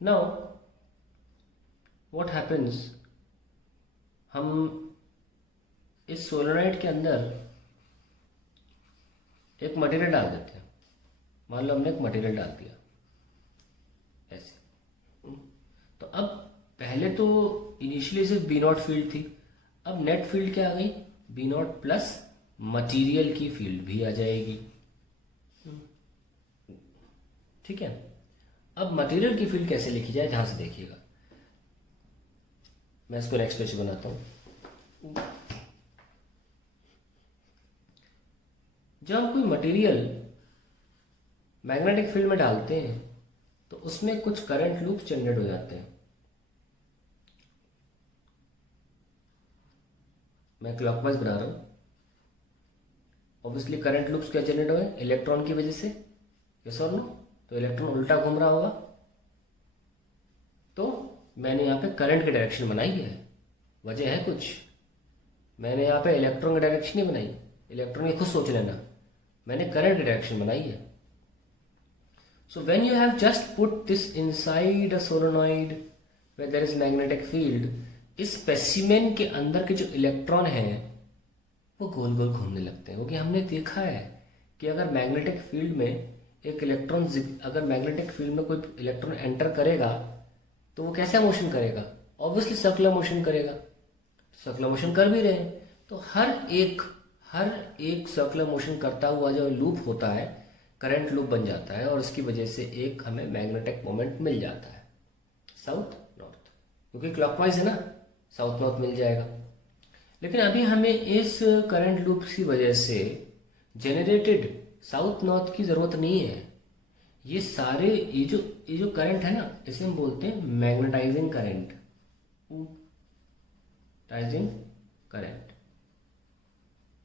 Now what happens, हम इस solenoid के अंदर एक मटेरियल डाल देते हैं। मान लो हमने एक मटेरियल डाल दिया ऐसे। तो अब पहले तो इनिशियली सिर्फ बी नॉट फील्ड थी, अब नेट फील्ड क्या आ गई, बी नॉट प्लस मटीरियल की फील्ड भी आ जाएगी। ठीक है, अब मटेरियल की फील्ड कैसे लिखी जाए, ध्यान से देखिएगा। मैं इसको नेक्स्ट पेज बनाता हूं। जब हम कोई मटेरियल मैग्नेटिक फील्ड में डालते हैं तो उसमें कुछ करंट लूप्स जनरेट हो जाते हैं। मैं क्लॉकवाइज बना रहा हूं। ऑब्वियसली करंट लूप्स क्या जनरेट हुए, इलेक्ट्रॉन की वजह से, यस और नो। तो इलेक्ट्रॉन उल्टा घूम रहा होगा, तो मैंने यहाँ पे करंट की डायरेक्शन बनाई है। वजह है कुछ, मैंने यहाँ पे इलेक्ट्रॉन की डायरेक्शन नहीं बनाई, इलेक्ट्रॉन की खुद सोच लेना, मैंने करंट की डायरेक्शन बनाई है। So when you have just put this inside a solenoid where there is magnetic field, इस स्पेसिमेन के अंदर के जो इलेक्ट्रॉन हैं वो गोल गोल घूमने लगते हैं। क्योंकि हमने देखा है कि अगर मैग्नेटिक फील्ड में एक इलेक्ट्रॉन, अगर मैग्नेटिक फील्ड में कोई इलेक्ट्रॉन एंटर करेगा तो वो कैसा मोशन करेगा, ऑब्वियसली सर्कुलर मोशन करेगा। सर्कुलर मोशन कर भी रहे हैं, तो हर एक सर्कुलर मोशन करता हुआ जो लूप होता है करंट लूप बन जाता है, और उसकी वजह से एक हमें मैग्नेटिक मोमेंट मिल जाता है साउथ नॉर्थ, क्योंकि क्लॉकवाइज है ना, साउथ नॉर्थ मिल जाएगा। लेकिन अभी हमें इस करंट लूप की वजह से जेनरेटेड साउथ नॉर्थ की जरूरत नहीं है। ये सारे ये जो करंट है ना, इसे हम बोलते हैं मैग्नेटाइजिंग करंट। टाइजिंग करंट।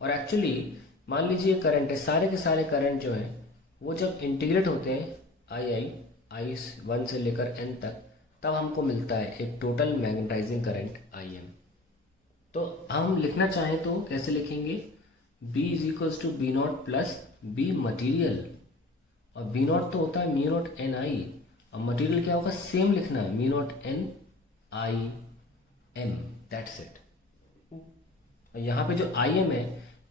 और एक्चुअली मान लीजिए करंट है, सारे के सारे करंट जो है वो जब इंटीग्रेट होते हैं आई 1 से लेकर एन तक, तब हमको मिलता है एक total magnetising current I M. तो हम लिखना चाहें तो कैसे लिखेंगे, B is equals to B naught plus B material, और बी नॉट तो होता है म्यू नॉट एन आई, और मटीरियल क्या होगा, सेम लिखना है mu naught N I M, that's it. और यहाँ पे जो आई एम है,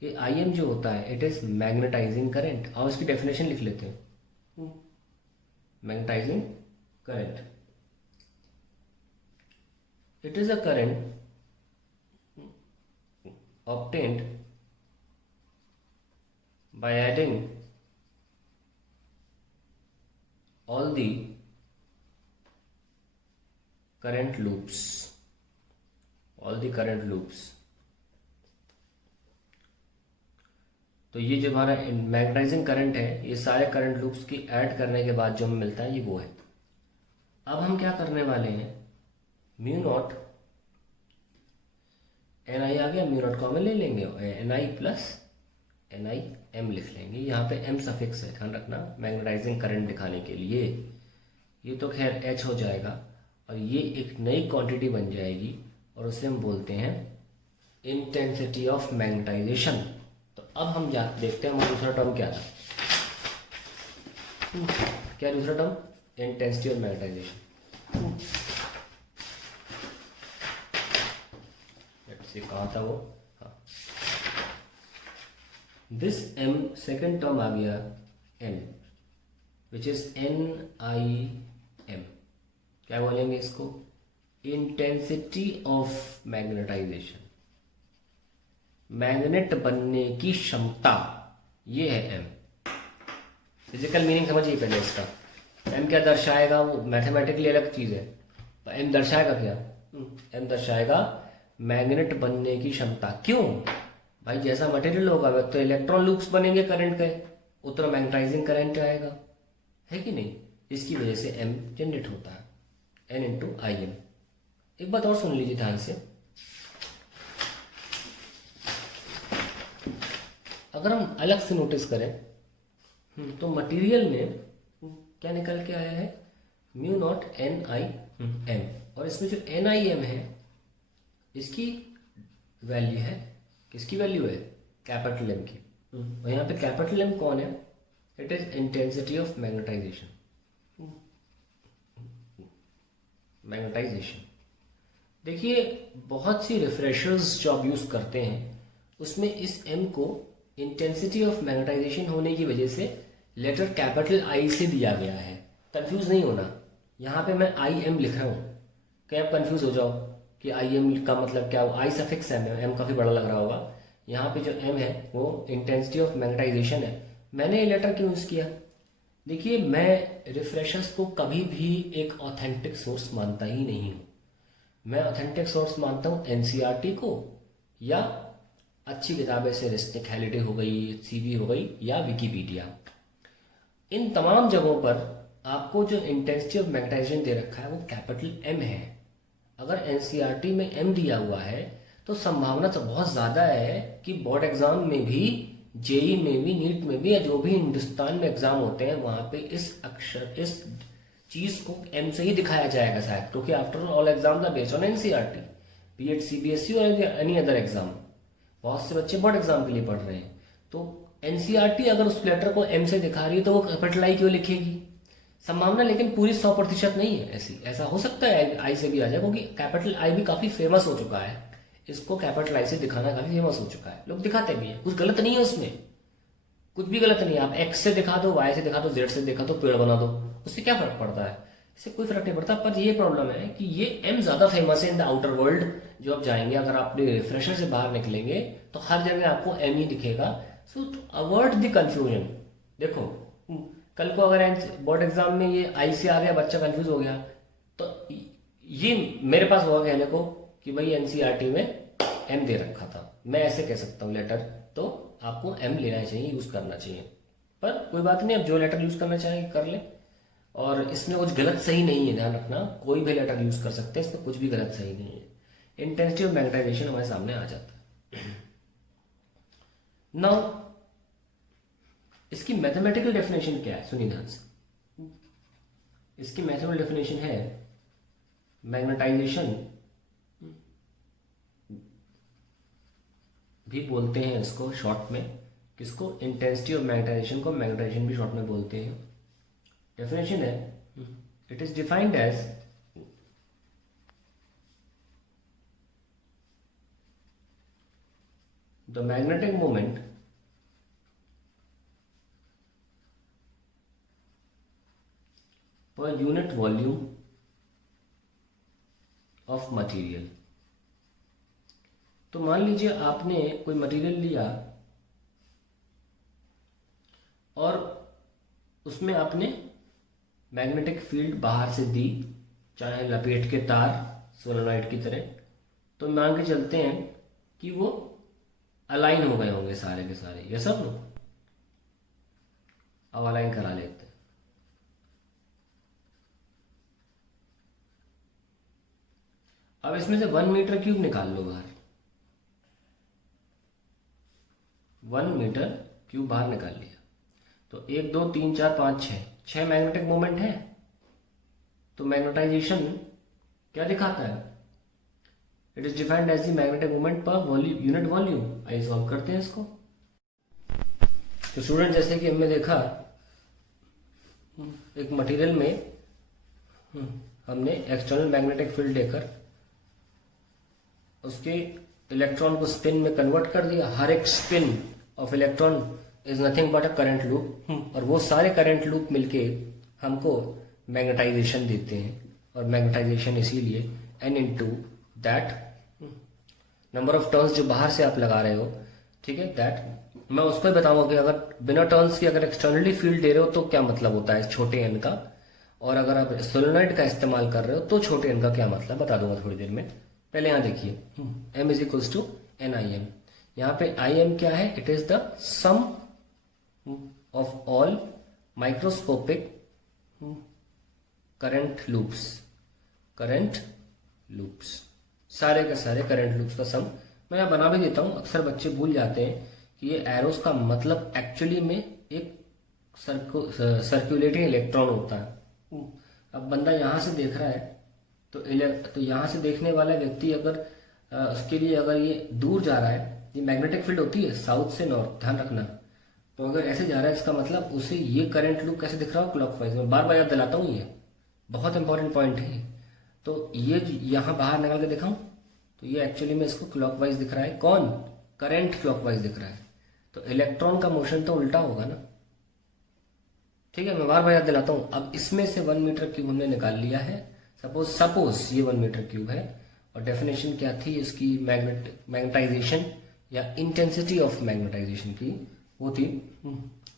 ये आई एम जो होता है इट इज मैग्नेटाइजिंग करंट, और इसकी डेफिनेशन लिख लेते हैं। Magnetising current, it is a current obtained by adding all the current loops, तो ये जो हमारा मैग्नेटाइजिंग करंट है, ये सारे करंट लूप्स की ऐड करने के बाद जो हमें मिलता है ये वो है। अब हम क्या करने वाले हैं, म्यू नॉट एन आई आ गया, म्यू नॉट कॉमन ले लेंगे, N I plus N I M लिख लेंगे। यहाँ पे एम सफिक्स है, ध्यान रखना, मैग्नेटाइजिंग करंट दिखाने के लिए। ये तो खैर एच हो जाएगा, और ये एक नई क्वांटिटी बन जाएगी, और उसे हम बोलते हैं इंटेंसिटी ऑफ मैग्नेटाइजेशन। तो अब हम देखते हैं हमारा दूसरा टर्म क्या था। क्या दूसरा टर्म, इंटेंसिटी ऑफ मैग्नेटाइजेशन। से कहा था वो, हाँ, दिस एम सेकेंड टर्म आ गया N, which is N I M. क्या बोलेंगे इसको, इंटेंसिटी ऑफ मैग्नेटाइजेशन, मैग्नेट बनने की क्षमता, ये है एम। फिजिकल मीनिंग समझिए पहले इसका। एम क्या दर्शाएगा, वो मैथमेटिकली अलग चीज है। तो एम दर्शाएगा क्या, एम दर्शाएगा मैग्नेट बनने की क्षमता। क्यों भाई, जैसा मटेरियल होगा तो इलेक्ट्रॉन लूप्स बनेंगे करंट के, उतना मैग्नेटाइजिंग करंट आएगा, है कि नहीं। इसकी वजह से एम जनरेट होता है, एन इंटू आई एम। एक बात और सुन लीजिए ध्यान से, अगर हम अलग से नोटिस करें तो मटेरियल में क्या निकल के आया है, mu naught N I M, और इसमें जो एन आई एम है इसकी वैल्यू है, किसकी वैल्यू है, कैपिटल एम की। और यहाँ पे कैपिटल एम कौन है, it is intensity of magnetisation. Magnetisation. देखिए बहुत सी रिफ्रेशर्स जो आप यूज करते हैं उसमें इस एम को इंटेंसिटी ऑफ मैग्नेटाइजेशन होने की वजह से लेटर कैपिटल आई से दिया गया है। कंफ्यूज नहीं होना, यहाँ पे मैं आई एम लिख रहा हूँ, क्या आप कंफ्यूज हो जाओ कि आई एम का मतलब क्या हो। आई सफिक्स एम है, एम काफी बड़ा लग रहा होगा। यहाँ पे जो एम है वो इंटेंसिटी ऑफ मैग्नेटाइजेशन है। मैंने ये लेटर क्यों यूज किया? देखिए मैं रिफ्रेशर्स को कभी भी एक ऑथेंटिक सोर्स मानता ही नहीं हूँ। मैं ऑथेंटिक सोर्स मानता हूँ एनसीईआरटी को, या अच्छी किताबें से रिस्टिक हैलिडे हो गई, सीवी हो गई, या विकीपीडिया। इन तमाम जगहों पर आपको जो इंटेंसिटी ऑफ मैग्नेटाइजेशन दे रखा है वो कैपिटल एम है। अगर एनसीईआरटी में एम दिया हुआ है तो संभावना तो बहुत ज्यादा है कि बोर्ड एग्जाम में भी, जेई में भी, नीट में भी, या जो भी हिंदुस्तान में एग्जाम होते हैं वहां पे इस अक्षर, इस चीज को एम से ही दिखाया जाएगा शायद, क्योंकि after all exam the based on NCERT, B Ed CBSE और एनी अदर एग्जाम। बहुत से बच्चे बोर्ड एग्जाम के लिए पढ़ रहे हैं, तो एनसीईआरटी अगर उस लेटर को एम से दिखा रही है तो वो कैपिटल आई क्यों लिखेगी? संभावना लेकिन पूरी 100% नहीं है ऐसी। ऐसा हो सकता है आई से भी आ जाए, क्योंकि कैपिटल आई भी काफी फेमस हो चुका है। इसको कैपिटल आई से दिखाना काफी फेमस हो चुका है, लोग दिखाते भी हैं, कुछ गलत नहीं है उसमें, कुछ भी गलत नहीं है। आप एक्स से दिखा दो, वाई से दिखा दो, जेड से दिखा दो, पेड़ बना दो, उससे क्या फर्क पड़ता है? इससे कोई फर्क नहीं पड़ता। पर ये प्रॉब्लम है कि ये एम ज्यादा फेमस है इन द आउटर वर्ल्ड। जो आप जाएंगे, अगर आप रिफ्रेशर से बाहर निकलेंगे तो हर जगह आपको एम ही दिखेगा। सो टू अवॉइड द कंफ्यूजन, देखो कल को अगर बोर्ड एग्जाम में ये आई से आ गया, बच्चा कंफ्यूज हो गया, तो ये मेरे पास हुआ कहने को कि भाई एनसीईआरटी में एम दे रखा था, मैं ऐसे कह सकता हूँ लेटर, तो आपको एम लेना चाहिए, यूज करना चाहिए। पर कोई बात नहीं, अब जो लेटर यूज करना चाहेंगे कर ले, और इसमें कुछ गलत सही नहीं है, ध्यान रखना। कोई भी लेटर यूज कर सकते हैं, इसमें कुछ भी गलत सही नहीं है। इंटेंसिटी ऑफ मैग्नेटाइजेशन हमारे सामने आ जाता है। नाउ इसकी मैथमेटिकल डेफिनेशन क्या है, सुनिए ध्यान से। इसकी मैथमेटिकल डेफिनेशन है मैग्नेटाइजेशन, भी बोलते हैं इसको शॉर्ट में, किसको? इंटेंसिटी ऑफ मैग्नेटाइजेशन को मैग्नेटाइजेशन भी शॉर्ट में बोलते हैं। डेफिनेशन है, it is defined as the magnetic moment per unit volume of material. तो मान लीजिए आपने कोई मटेरियल लिया और उसमें आपने मैग्नेटिक फील्ड बाहर से दी, चाहे लपेट के तार सोलेनोइड की तरह, तो मान के चलते हैं कि वो अलाइन हो गए होंगे सारे के सारे, ये सब लोग अब अलाइन करा लेते हैं। अब इसमें से 1 मीटर क्यूब निकाल लो बाहर, 1 मीटर क्यूब बाहर निकाल लिया, तो 1 2 3 4 5 6 मैग्नेटिक मोमेंट है। तो मैग्नेटाइजेशन क्या दिखाता है? It is defined as the magnetic moment per volume, unit volume. आइए सॉल्व करते हैं इसको। तो स्टूडेंट, जैसे कि हमने देखा एक मटेरियल में हमने एक्सटर्नल मैग्नेटिक फील्ड लेकर उसके इलेक्ट्रॉन को स्पिन में कन्वर्ट कर दिया। हर एक spin off electron is nothing but a current loop, और वो सारे करंट लूप मिलके हमको मैग्नेटाइजेशन देते हैं। और मैग्नेटाइजेशन इसीलिए n into that number of turns जो बाहर से आप लगा रहे हो, ठीक है, दैट मैं उसको ही बताऊंगा कि अगर बिना टर्न्स के अगर एक्सटर्नली फील्ड दे रहे हो तो क्या मतलब होता है छोटे n का, और अगर आप सोलेनोइड का इस्तेमाल कर रहे हो तो छोटे n का क्या मतलब बता दूंगा थोड़ी देर में। पहले यहां देखिए m is equals to N I M. यहाँ पे आई एम क्या है? It is the sum of all microscopic current loops, current loops, सारे के सारे करंट लूप्स का सम। मैं यहाँ बना भी देता हूं, अक्सर बच्चे भूल जाते हैं कि ये एरोस का मतलब एक्चुअली में एक सर्कुलेटिंग इलेक्ट्रॉन होता है। अब बंदा यहां से देख रहा है तो यहां से देखने वाला व्यक्ति अगर उसके लिए अगर ये दूर जा रहा है, ये मैग्नेटिक फील्ड होती है साउथ से नॉर्थ, ध्यान रखना। तो अगर ऐसे जा रहा है इसका मतलब उसे ये करंट लूप कैसे दिख रहा हो? क्लॉकवाइज में। बार बार याद दिलाता हूँ, ये बहुत इंपॉर्टेंट पॉइंट है। तो ये यहाँ बाहर निकाल के दिखाऊं तो ये एक्चुअली में इसको क्लॉकवाइज दिख रहा है, कौन, करंट क्लॉकवाइज दिख रहा है, तो इलेक्ट्रॉन का मोशन तो उल्टा होगा ना। ठीक है, मैं बार बार याद दिलाता हूं। अब इसमें से 1 मीटर क्यूब हमने निकाल लिया है, सपोज ये 1 मीटर क्यूब है, और डेफिनेशन क्या थी इसकी, मैग्नेटाइजेशन या इंटेंसिटी ऑफ मैग्नेटाइजेशन की, वो थी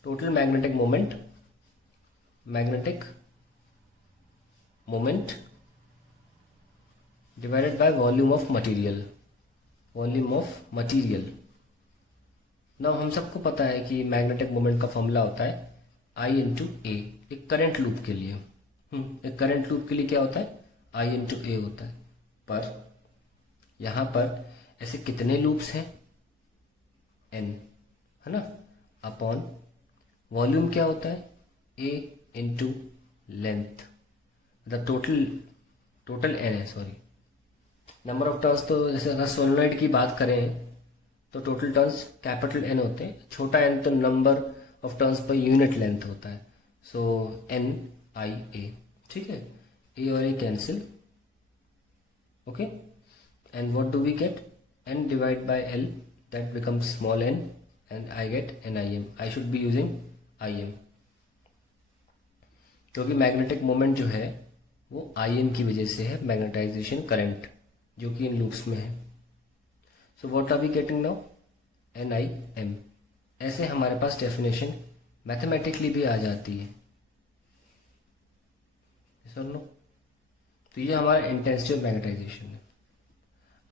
total magnetic moment divided by volume of material. Now हम सबको पता है कि मैग्नेटिक मोमेंट का फॉर्मूला होता है I इंटू ए, एक करंट लूप के लिए। एक करंट लूप के लिए क्या होता है, I इंटू ए होता है। पर यहां पर ऐसे कितने लूप्स हैं, n, है ना, अपॉन वॉल्यूम क्या होता है, a into length, the total n है, सॉरी नंबर ऑफ टर्न्स। तो जैसे अगर सोलेनॉइड की बात करें तो टोटल टर्न्स कैपिटल N होते हैं, छोटा n तो number of turns per unit length होता है, सो NIA। ठीक है, ए और A cancel, okay, and what do we get, n divide by L, that becomes small n, and I get NIM। I should be using IM, क्योंकि magnetic moment जो है वो IM की वजह से है, मैग्नेटाइजेशन करंट जो कि इन लूप्स में है। So what are we getting now, NIM। ऐसे हमारे पास डेफिनेशन मैथमेटिकली भी आ जाती है, समझ लो। तो ये हमारा इंटेंसिटी ऑफ मैग्नेटाइजेशन है।